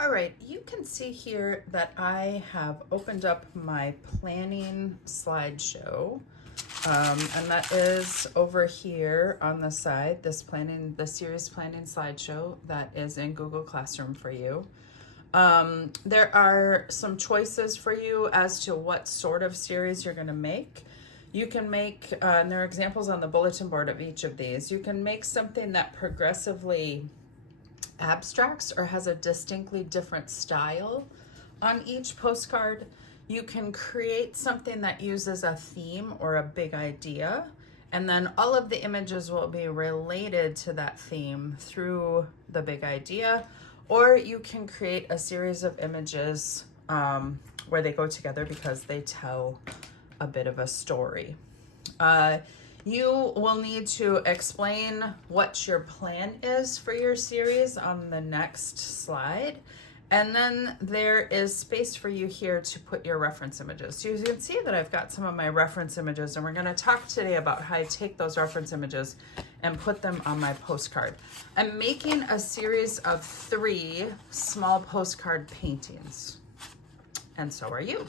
All right, you can see here that I have opened up my planning slideshow. And that is over here on the side, the series planning slideshow that is in Google Classroom for you. There are some choices for you as to what sort of series you're going to make. You can make, and there are examples on the bulletin board of each of these. You can make something that progressively abstracts or has a distinctly different style on each postcard. You can create something that uses a theme or a big idea, and then all of the images will be related to that theme through the big idea. Or you can create a series of images where they go together because they tell a bit of a story. You will need to explain what your plan is for your series on the next slide. And then there is space for you here to put your reference images. So you can see that I've got some of my reference images, and we're going to talk today about how I take those reference images and put them on my postcard. I'm making a series of 3 small postcard paintings, and so are you.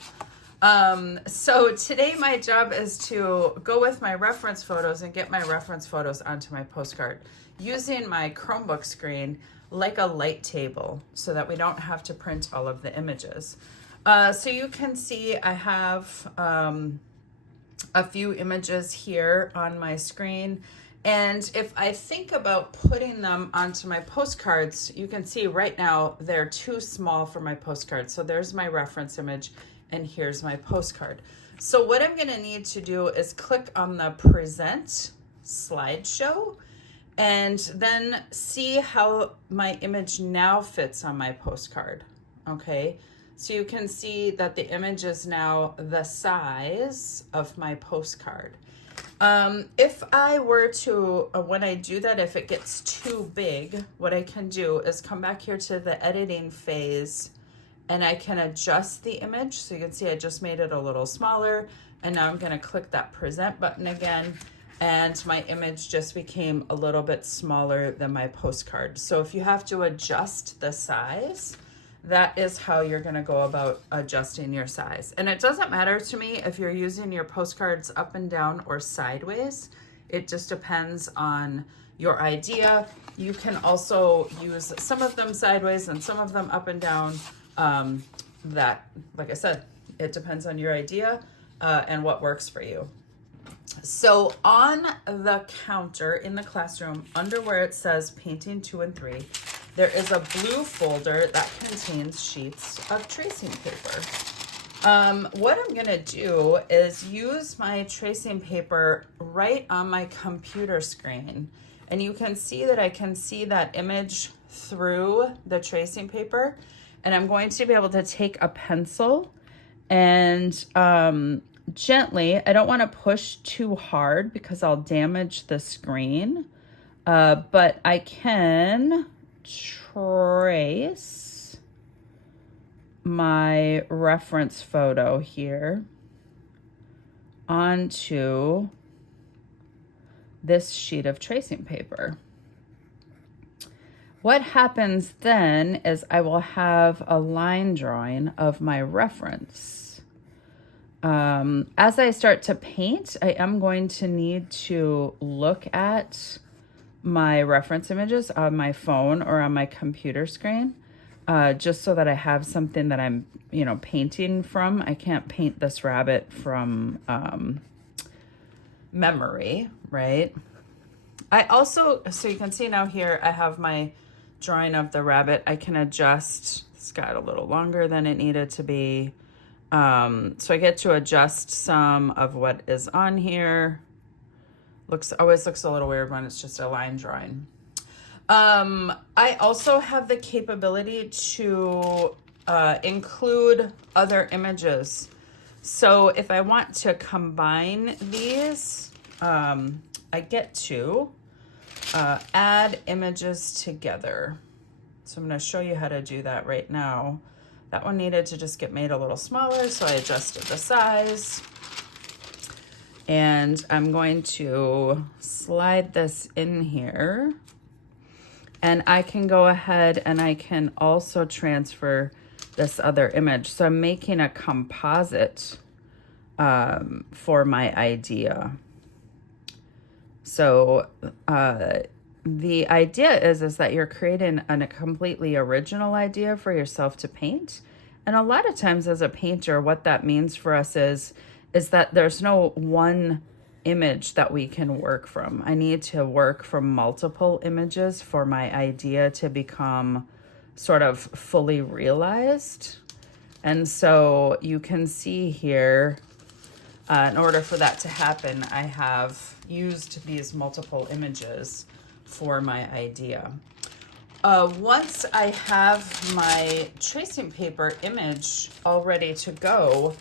So today my job is to go with my reference photos and get my reference photos onto my postcard using my Chromebook screen like a light table so that we don't have to print all of the images. So you can see I have a few images here on my screen. And if I think about putting them onto my postcards, you can see right now they're too small for my postcard. So there's my reference image, and here's my postcard. So what I'm gonna need to do is click on the Present Slideshow and then see how my image now fits on my postcard, okay? So you can see that the image is now the size of my postcard. If I were to, when I do that, if it gets too big, what I can do is come back here to the editing phase, and I can adjust the image. So you can see I just made it a little smaller, and now I'm gonna click that present button again, and my image just became a little bit smaller than my postcard. So if you have to adjust the size, that is how you're gonna go about adjusting your size. And it doesn't matter to me if you're using your postcards up and down or sideways. It just depends on your idea. You can also use some of them sideways and some of them up and down. That, like I said, it depends on your idea and what works for you. So on the counter in the classroom, under where it says painting 2 and 3, there is a blue folder that contains sheets of tracing paper. What I'm gonna do is use my tracing paper right on my computer screen. And you can see that I can see that image through the tracing paper. And I'm going to be able to take a pencil and gently, I don't want to push too hard because I'll damage the screen, but I can trace my reference photo here onto this sheet of tracing paper. What happens then is I will have a line drawing of my reference. As I start to paint, I am going to need to look at my reference images on my phone or on my computer screen, just so that I have something that I'm, painting from. I can't paint this rabbit from memory, right? I also, so you can see now here, I have my drawing of the rabbit. I can adjust, it's got a little longer than it needed to be. So I get to adjust some of what is on here. Always looks a little weird when it's just a line drawing. I also have the capability to include other images. So if I want to combine these, I get to add images together. So I'm going to show you how to do that right now. That one needed to just get made a little smaller, so I adjusted the size. And I'm going to slide this in here. And I can go ahead and I can also transfer this other image. So I'm making a composite for my idea. So the idea is that you're creating a completely original idea for yourself to paint. And a lot of times as a painter, what that means for us is that there's no one image that we can work from. I need to work from multiple images for my idea to become sort of fully realized. And so you can see here, in order for that to happen, I have used these multiple images for my idea. Once I have my tracing paper image all ready to go,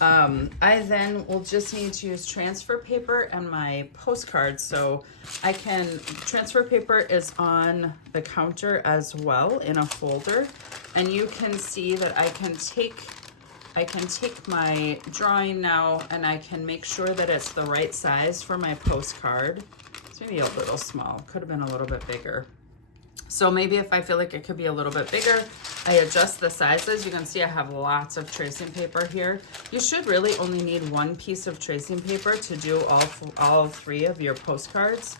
I then will just need to use transfer paper and my postcard. So transfer paper is on the counter as well in a folder. And you can see that I can take my drawing now and I can make sure that it's the right size for my postcard. It's maybe a little small, could have been a little bit bigger. So maybe if I feel like it could be a little bit bigger, I adjust the sizes. You can see I have lots of tracing paper here. You should really only need one piece of tracing paper to do all three of your postcards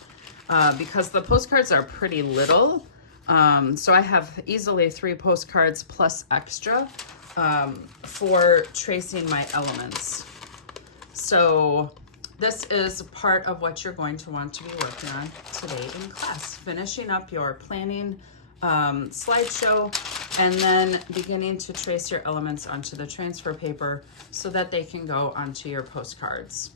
because the postcards are pretty little. So I have easily 3 postcards plus extra for tracing my elements. So this is part of what you're going to want to be working on today in class. Finishing up your planning slideshow and then beginning to trace your elements onto the transfer paper so that they can go onto your postcards.